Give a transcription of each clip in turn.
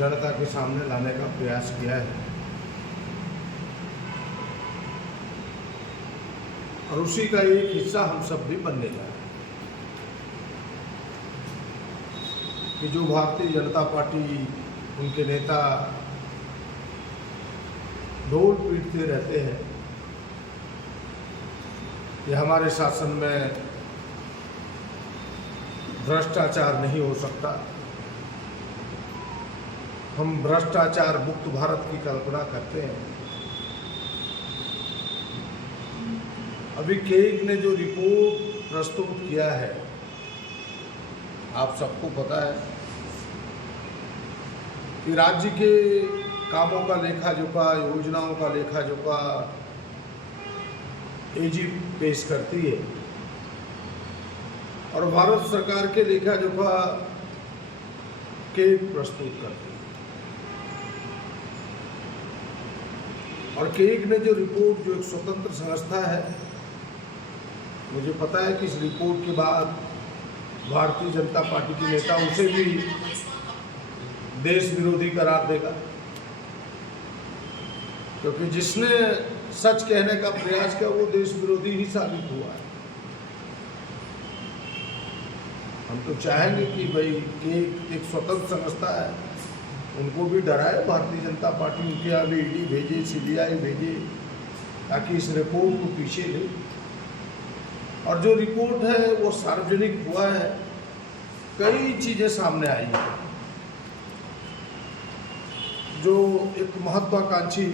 जनता के सामने लाने का प्रयास किया है और उसी का एक हिस्सा हम सब भी बनने जा रहे हैं कि जो भारतीय जनता पार्टी उनके नेता ढोल पीटते रहते हैं कि हमारे शासन में भ्रष्टाचार नहीं हो सकता, हम भ्रष्टाचार मुक्त भारत की कल्पना करते हैं। अभी केग ने जो रिपोर्ट प्रस्तुत किया है, आप सबको पता है कि राज्य के कामों का लेखा जोखा, योजनाओं का लेखा जोखा एजी पेश करती है और भारत सरकार के लेखा जोखा केग प्रस्तुत करती है। और केग ने जो रिपोर्ट, जो एक स्वतंत्र संस्था है, मुझे पता है कि इस रिपोर्ट के बाद भारतीय जनता पार्टी के नेता उसे भी देश विरोधी करार देगा, क्योंकि जिसने सच कहने का प्रयास किया वो देश विरोधी ही साबित हुआ है। हम तो चाहेंगे कि भाई केग एक स्वतंत्र संस्था है, उनको भी डराए भारतीय जनता पार्टी, उनके यहाँ भी ईडी भेजे, सीबीआई भेजे, ताकि इस रिपोर्ट को पीछे ले। और जो रिपोर्ट है वो सार्वजनिक हुआ है, कई चीज़ें सामने आई हैं। जो एक महत्वाकांक्षी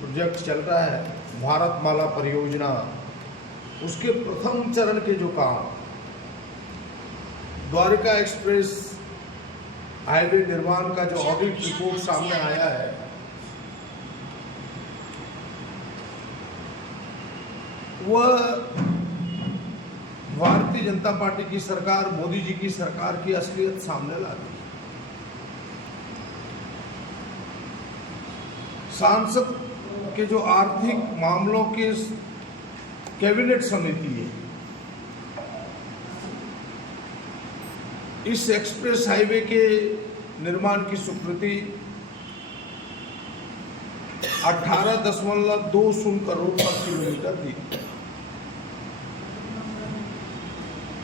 प्रोजेक्ट चल रहा है भारतमाला परियोजना, उसके प्रथम चरण के जो काम, द्वारका एक्सप्रेस हाईवे निर्माण का जो ऑडिट रिपोर्ट सामने आया है, वह भारतीय जनता पार्टी की सरकार, मोदी जी की सरकार की असलियत सामने लाती है। सांसद के जो आर्थिक मामलों के कैबिनेट समिति है, इस एक्सप्रेस हाईवे के निर्माण की स्वीकृति 18.20 करोड़ पर किलोमीटर दी,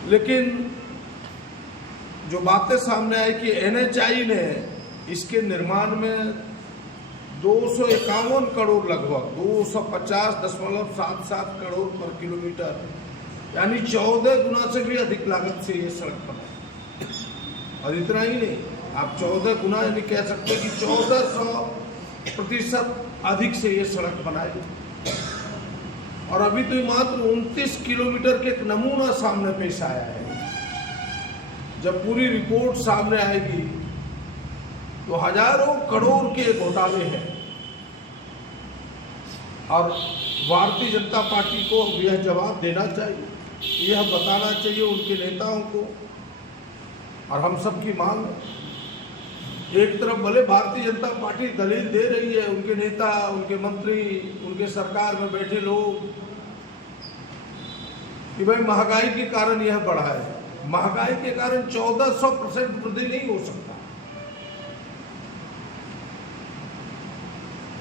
लेकिन जो बातें सामने आई कि एनएचआई ने इसके निर्माण में 251 करोड़, लगभग 250.77 करोड़ पर किलोमीटर, यानी 14 गुना से भी अधिक लागत से ये सड़क बनाई। और इतना ही नहीं, आप 14 गुना यानी कह सकते हैं कि 1400% अधिक से ये सड़क बनाई। और अभी तो मात्र 29 किलोमीटर के एक नमूना सामने पेश आया है। जब पूरी रिपोर्ट सामने आएगी तो हजारों करोड़ के घोटाले हैं और भारतीय जनता पार्टी को यह जवाब देना चाहिए, यह बताना चाहिए उनके नेताओं को। और हम सब की मांग है, एक तरफ भले भारतीय जनता पार्टी दलील दे रही है, उनके नेता, उनके मंत्री, उनके सरकार में बैठे लोग, कि भाई महंगाई के कारण यह बढ़ा है। महंगाई के कारण 1400% वृद्धि नहीं हो सकता।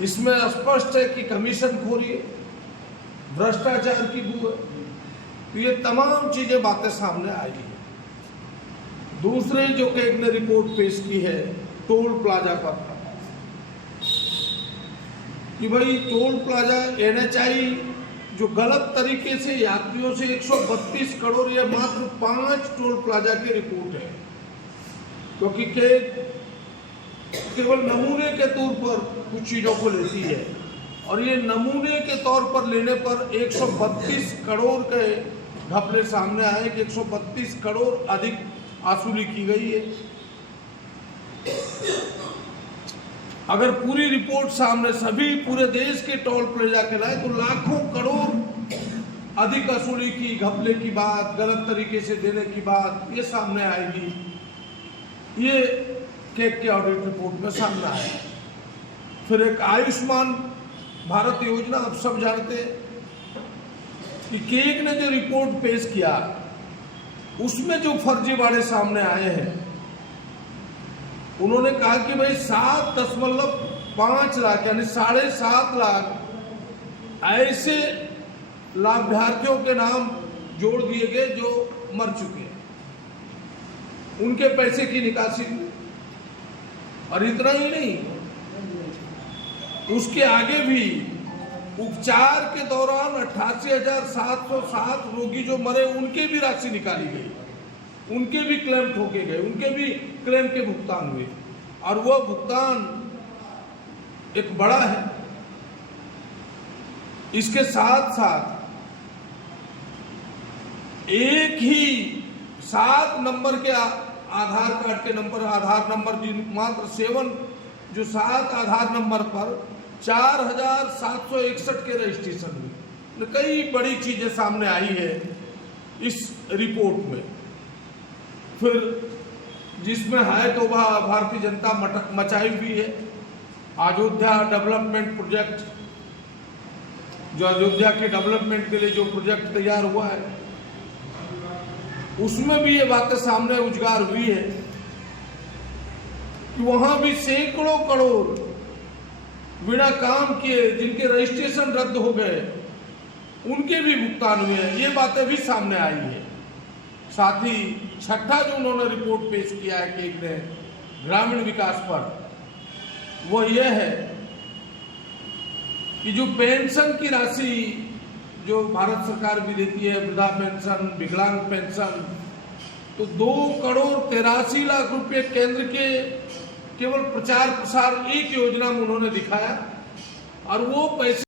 इसमें स्पष्ट है कि कमीशनखोरी है, भ्रष्टाचार की बू है। तो ये तमाम चीजें, बातें सामने आई है। दूसरे जो केग ने रिपोर्ट पेश की है टोल प्लाजा पर, कि भाई टोल प्लाजा एनएचआई जो गलत तरीके से यात्रियों से 132 करोड़ या मात्र 5 टोल प्लाजा की रिपोर्ट है, क्योंकि केवल नमूने के तौर पर कुछ चीजों को लेती है और ये नमूने के तौर पर लेने पर 132 करोड़ के घपले सामने आए कि 132 करोड़ अधिक वसूली की गई है। अगर पूरी रिपोर्ट सामने सभी पूरे देश के टोल प्लाजा के लाए तो लाखों करोड़ अधिक वसूली की, घपले की बात, गलत तरीके से देने की बात ये सामने आएगी। ये केग के ऑडिट रिपोर्ट में सामने आया। फिर एक आयुष्मान भारत योजना, आप सब जानते हैं कि केग ने जो रिपोर्ट पेश किया उसमें जो फर्जीवाड़े सामने आए हैं उन्होंने कहा कि भाई 7.5 लाख यानी 7.5 लाख ऐसे लाभार्थियों के नाम जोड़ दिए गए जो मर चुके हैं, उनके पैसे की निकासी हुई। और इतना ही नहीं, उसके आगे भी उपचार के दौरान 88,707 रोगी जो मरे उनके भी राशि निकाली गई, उनके भी क्लेम ठोके गए, उनके भी क्लेम के भुगतान हुए। और वह भुगतान एक बड़ा है। इसके साथ साथ एक ही 7 नंबर के आधार कार्ड के नंबर, आधार नंबर मात्र 7 आधार नंबर पर 4,761 के रजिस्ट्रेशन हुए। कई बड़ी चीजें सामने आई है इस रिपोर्ट में। फिर जिसमें है तो वह भारतीय जनता मचाई हुई है। अयोध्या डेवलपमेंट प्रोजेक्ट, जो अयोध्या के डेवलपमेंट के लिए जो प्रोजेक्ट तैयार हुआ है, उसमें भी ये बातें सामने उजागर हुई है कि वहां भी सैकड़ों करोड़ बिना काम किए जिनके रजिस्ट्रेशन रद्द हो गए, उनके भी भुगतान हुए हैं। ये बातें भी सामने आई है। साथ ही छठा जो उन्होंने रिपोर्ट पेश किया है केंद्र ने ग्रामीण विकास पर, वो ये है कि जो पेंशन की राशि जो भारत सरकार भी देती है, वृद्धा पेंशन, विकलांग पेंशन, तो 2,83,00,000 रुपये केंद्र के केवल प्रचार प्रसार एक योजना में उन्होंने दिखाया और वो पैसे